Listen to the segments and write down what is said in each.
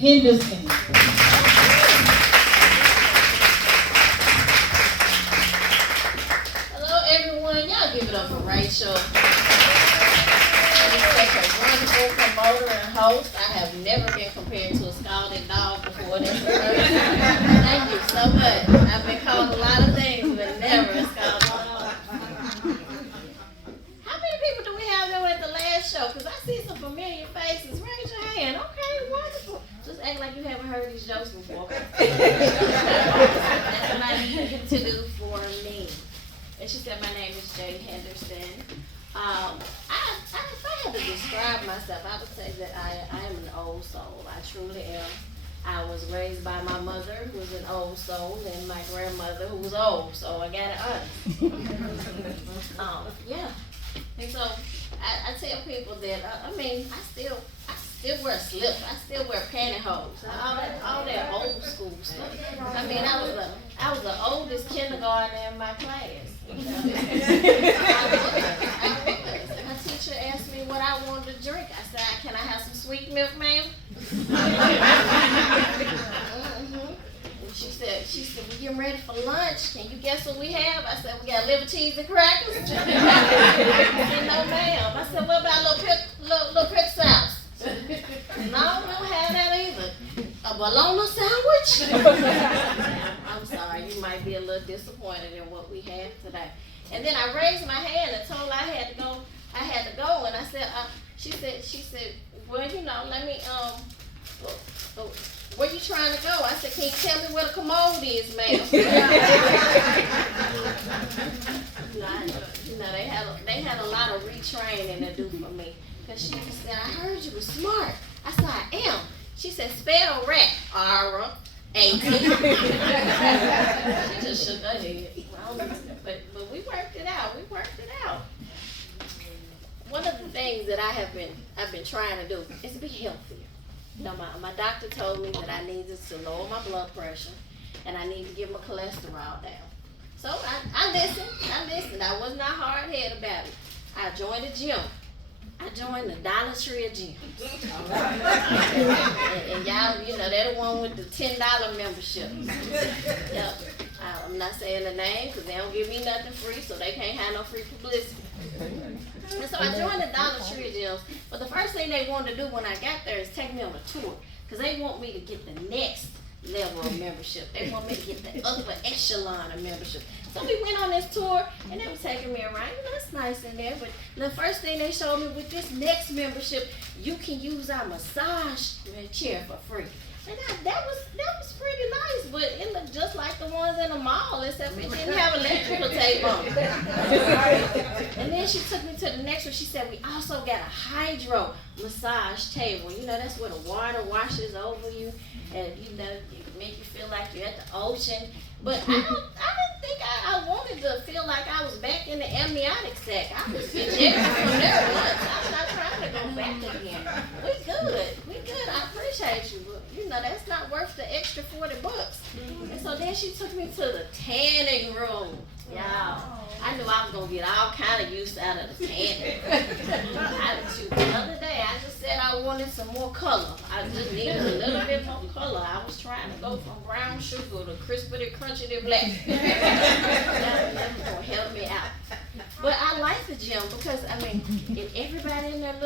Henderson. Hello, everyone. Y'all give it up for Rachel. She's such a wonderful promoter and host. I have never been compared to a scalded dog before. That's the first time. Thank you so much. I've been called a lot of things, but never a scalded dog. How many people do we have that were at the last show? Because I see some familiar faces. Raise your hand. Okay, wonderful. Just act like you haven't heard these jokes before. That's what I need you to do for me. And she said, my name is Jae Henderson. If I had to describe myself, I would say that I am an old soul. I truly am. I was raised by my mother, who was an old soul, and my grandmother, who was old, so I got it honest. Yeah. And so I tell people that, I still wear slips. I still wear pantyhose. All that old school stuff. I was the oldest kindergartner in my class. I was. My teacher asked me what I wanted to drink. I said, can I have some sweet milk, ma'am? She said, we getting ready for lunch. Can you guess what we have? I said, we got liver, cheese, and crackers. She said, no, ma'am. I said, what about little pip sauce? No, we don't have that either. A bologna sandwich? I'm sorry, you might be a little disappointed in what we have today. And then I raised my hand and told her I had to go, and I said, she said, well, let me, where you trying to go? I said, can you tell me where the commode is, ma'am? They had a lot of retraining to do for me. Because she said, I heard you were smart. I said, I am. She said, spell rat. R-A-T. She just shook her head. But we worked it out. One of the things that I've been trying to do is be healthier. My doctor told me that I needed to lower my blood pressure and I need to get my cholesterol down. So I listened. I was not hard-headed about it. I joined the gym. I joined the Dollar Tree of gyms. and y'all, they're the one with the $10 membership. Yep. I'm not saying the name because they don't give me nothing free, so they can't have no free publicity. And so I joined the Dollar Tree of gyms, but the first thing they wanted to do when I got there is take me on a tour because they want me to get the next level of membership. They want me to get the upper echelon of membership. So we went on this tour, and they were taking me around. It's nice in there, but the first thing they showed me with this next membership, you can use our massage chair for free. And that was pretty nice, but it looked just like the ones in the mall, except it didn't have electrical tape on it. And then she took me to the next one. She said, we also got a hydro massage table. That's where the water washes over you, and it make you feel like you're at the ocean. But I didn't think I wanted to feel like I was back in the amniotic sac. I was ejected from there once. I'm not trying to go back again. We good. I appreciate you, but that's not worth the extra $40. And so then she took me to the tanning room. Y'all, I knew I was gonna get all kind of use out of the tanning. The other day, I just said I wanted some more color. I just needed a little bit more color. I was trying to go from brown sugar to crispity, crunchy, black. That's gonna help me out. But I like the gym because if everybody in there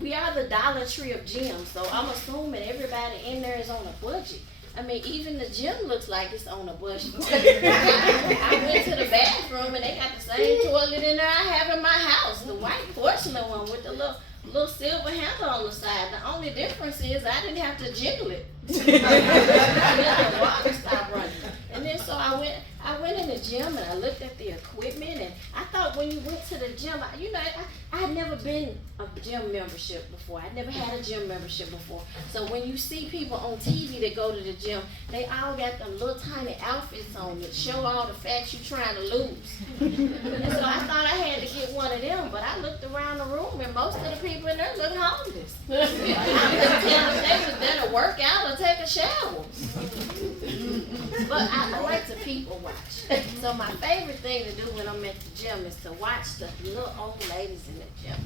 we are the Dollar Tree of gyms, so I'm assuming everybody in there is on a budget. Even the gym looks like it's on a budget. I went to the bathroom and they got the same toilet in there I have in my house, the white porcelain one with the little silver handle on the side. The only difference is I didn't have to jiggle it. The water stopped running. And then so I went in the gym and I looked at the equipment, and I thought when you went to the gym, I had never been a gym membership before. I'd never had a gym membership before. So when you see people on TV that go to the gym, they all got them little tiny outfits on that show all the fat you're trying to lose. And so I thought I had to get one of them, but I looked around the room and most of the people in there looked homeless. I couldn't tell if they was there to work out or take a shower. But I like to people watch. So my favorite thing to do when I'm at the gym is to watch the little old ladies in the gym.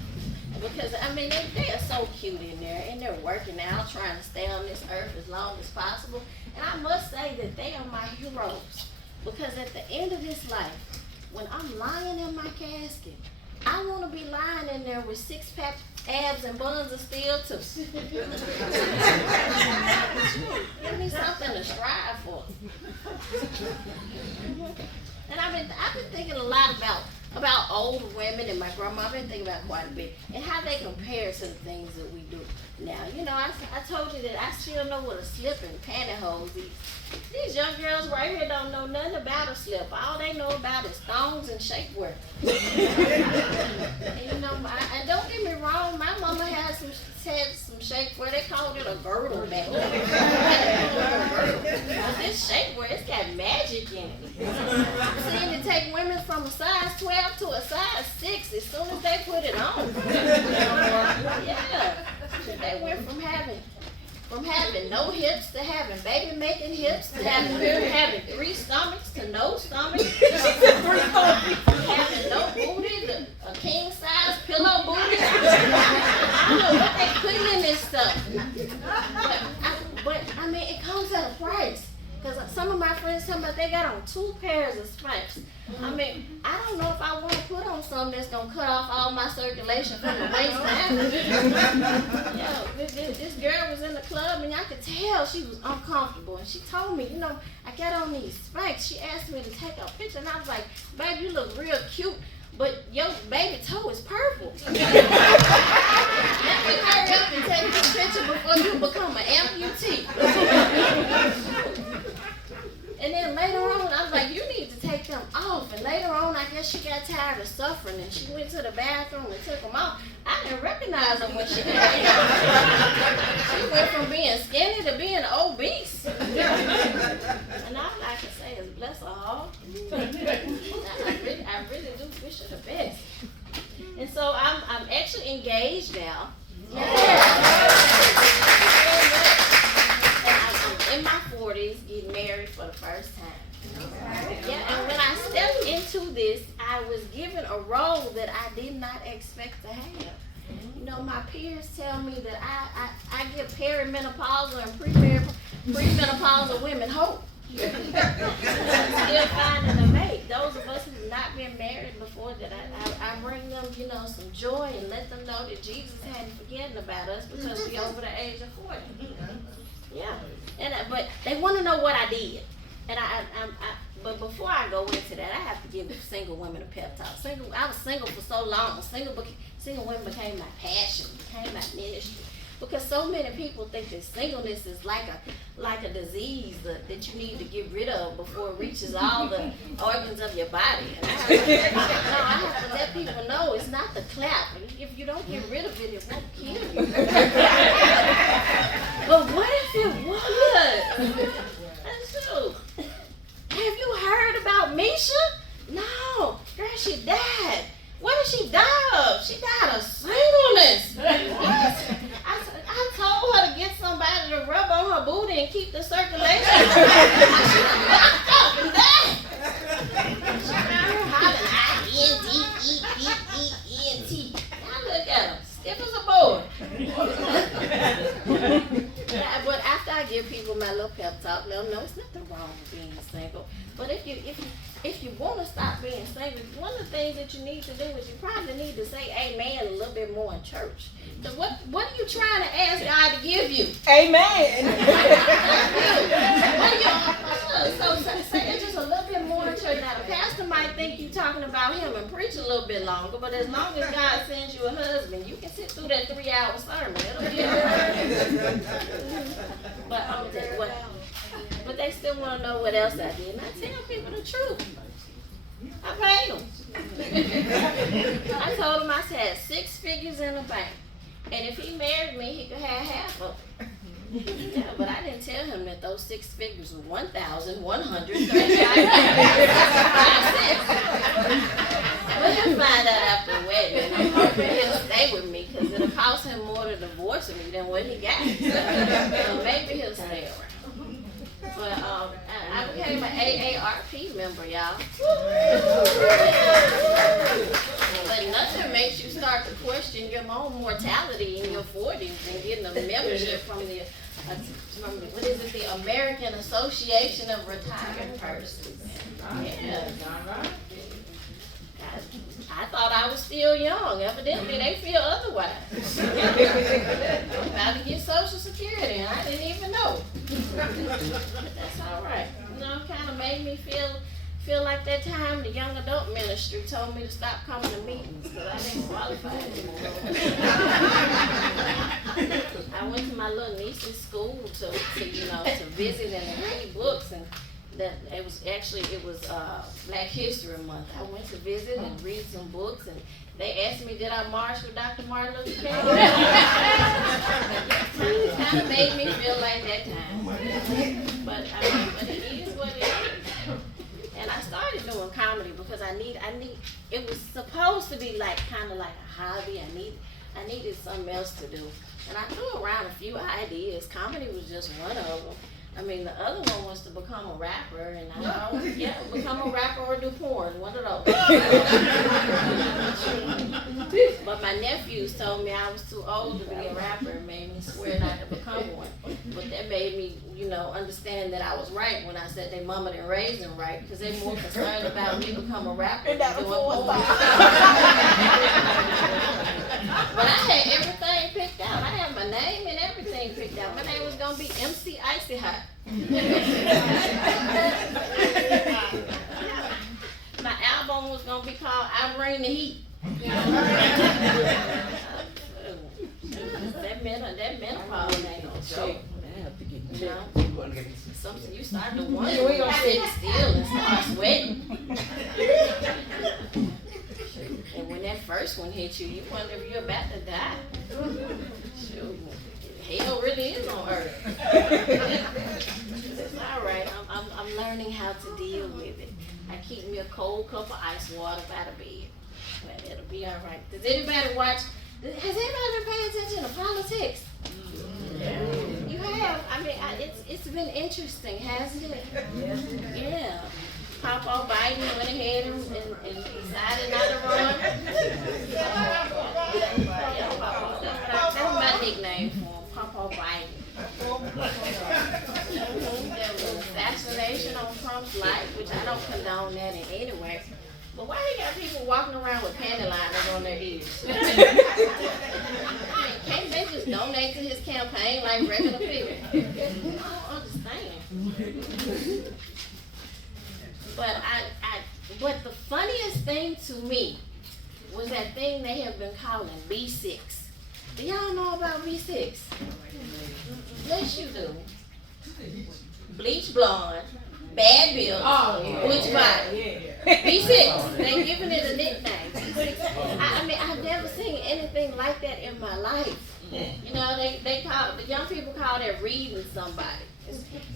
Because, they are so cute in there, and they're working out, trying to stay on this earth as long as possible. And I must say that they are my heroes. Because at the end of this life, when I'm lying in my casket, I want to be lying in there with six-pack abs and buns of steel too. Give me something to strive for. And I've been thinking a lot about older women and my grandma. I've been thinking about quite a bit and how they compare to the things that we do now. You know, I told you that I still know what a slip and pantyhose is. These young girls right here don't know nothing about a slip. All they know about is thongs and shapewear. And you know, and don't get me wrong, my mama had some shapewear. They called it a girdle back then. But this shapewear, it's got magic in it. I'm seeing it take women from a size 12 to a size 6 as soon as they put it on. Yeah. They went from having no hips to having baby making hips to having 3 stomachs to no stomachs. Having no booty to a king size pillow booty. I don't know what they putting in this stuff. But I mean, it comes at a price. Because some of my friends tell me they got on 2 pairs of Spanx. I mean, I don't know if I want to put on something that's going to cut off all my circulation from the waist down. Yeah, this girl was in the club and I could tell she was uncomfortable. And she told me, you know, I got on these Spanx. She asked me to take a picture and I was like, babe, you look real cute. But your baby toe is purple. Let me hurry up and take this picture before you become an amputee. And then later on, I was like, you need to take them off. And later on, I guess she got tired of suffering and she went to the bathroom and took them off. I didn't recognize her when she did it. She went from being skinny to being obese. And all I can say is bless her heart. I really do wish her the best. And so I'm actually engaged now. And I'm in my 40s, getting married for the first time. Yeah, and when I stepped into this, I was given a role that I did not expect to have. You know, my peers tell me that I give perimenopausal and premenopausal women hope. Still finding a mate. Those of us who've not been married before, that I bring them, you know, some joy and let them know that Jesus hadn't forgotten about us because we're over the age of 40. Yeah, and but they want to know what I did, and but before I go into that, I have to give single women a pep talk. I was single for so long. Single women became my passion, became my ministry, because so many people think that singleness is like a disease that you need to get rid of before it reaches all the organs of your body. And I have to let people know it's not the clap. If you don't get rid of it, it won't kill you. But what if it was? That's true. Have you heard about Misha? No. Girl, she died. What did she die of? She died of singleness. I told her to get somebody to rub on her booty and keep the circulation. I should have locked up and died. She got her hollering, I-N-D-E-B-E-N-T. Now look at her, stiff as a board. But after I give people my little pep talk, let them know it's nothing wrong with being single. But if you want to stop being single, one of the things that you need to do is you probably need to say amen a little bit more in church. So what are you trying to ask God to give you? Amen. So say it just a little bit more in church. Now the pastor might think you're talking about him and preach a little bit longer, but as long as God sends you a husband, you can sit through that 3-hour sermon. It'll be good. But I'm gonna tell you what. But they still want to know what else I did. And I tell people the truth. I paid them. I told him I had 6 figures in the bank. And if he married me, he could have half of it. Yeah, but I didn't tell him that those 6 figures were $1,135. But he'll find out after the wedding. And I'm hoping he'll stay with me because it'll cost him more to divorce me than what he got. So maybe he'll stay around. But I became an AARP member, y'all. But nothing makes you start to question your own mortality in your 40s and getting a membership from what is it, the American Association of Retired Persons. Yeah. I thought I was still young. Evidently, they feel otherwise. I'm about to get Social Security, and I didn't even know. But that's all right. You know, it kind of made me feel like that time the young adult ministry told me to stop coming to meetings because I didn't qualify anymore. I went to my little niece's school to visit and read books, and it was Black History Month. I went to visit and read some books, and they asked me, did I march with Dr. Martin Luther King? It kind of made me feel like that time. But it is what it is. And I started doing comedy because I need. It was supposed to be kind of like a hobby. I needed something else to do, and I threw around a few ideas. Comedy was just one of them. I mean, the other one was to become a rapper, and become a rapper or do porn, one of those. But my nephews told me I was too old to be a rapper and made me swear not to become one. But that made me, understand that I was right when I said they mama didn't raise them right, because they're more concerned about me becoming a rapper than doing porn. But I had everything picked out. I had my name and everything picked out. My name was going to be MC Icy Hot. My album was going to be called I Bring the Heat. That menopause ain't no joke. Something you start to wonder when you sit still and start sweating. And when that first one hits you, you wonder if you're about to die. Shoot, hell really is on earth. It's all right. I'm learning how to deal with it. I keep me a cold cup of ice water by the bed. Well, it'll be all right. Has anybody been paying attention to politics? Yeah. You have. I mean, it's been interesting, hasn't it? Yeah. Papa Biden went ahead and decided not to run. That's my nickname for him, Papa Biden. There was an assassination on Trump's life, which I don't condone that in any way. But why they got people walking around with panty liners on their ears? I mean, can't they just donate to his campaign like regular people? I don't understand. But the funniest thing to me was that thing they have been calling B6. Do y'all know about B6? Yes, you do. Bleach blonde, bad build, butch body. B6. They giving it a nickname. B6. I mean, I've never seen anything like that in my life. They call the young people call that reading somebody.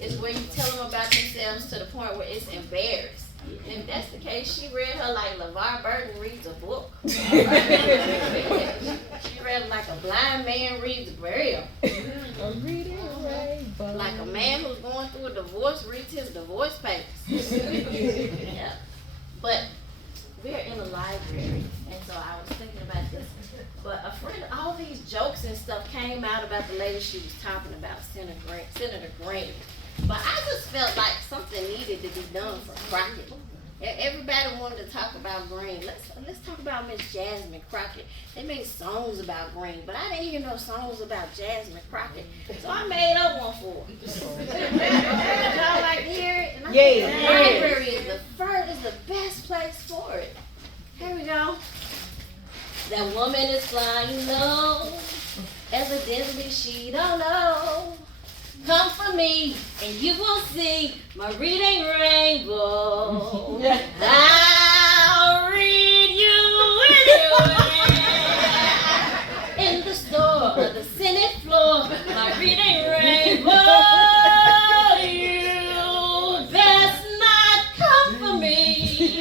It's where you tell them about themselves to the point where it's embarrassed. And if that's the case, she read her like LeVar Burton reads a book. She read like a blind man reads Braille. Like a man who's going through a divorce reads his divorce papers. Yeah. But we're in a library, and so I was thinking about this. But a friend, all these jokes and stuff came out about the lady she was talking about, Senator Green. But I just felt like something needed to be done for Crockett. Everybody wanted to talk about Green. Let's talk about Miss Jasmine Crockett. They made songs about Green, but I didn't hear no songs about Jasmine Crockett. So I made up one for her. Y'all like to hear it? And I think the library is the best place for it. Here we go. That woman is flying low. Evidently she don't know. Come for me, and you will see my reading rainbow. I'll read you anywhere. In the store or the Senate floor, my reading rainbow. You best not come for me.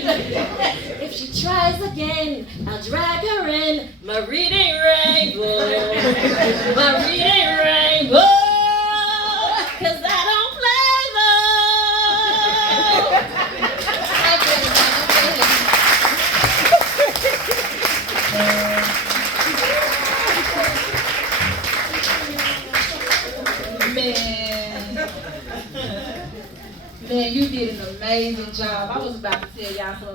If she tries again, I'll drag her in. My reading rainbow. My reading rainbow. Cause I don't play love. Man, you did an amazing job. I was about to tell y'all some of my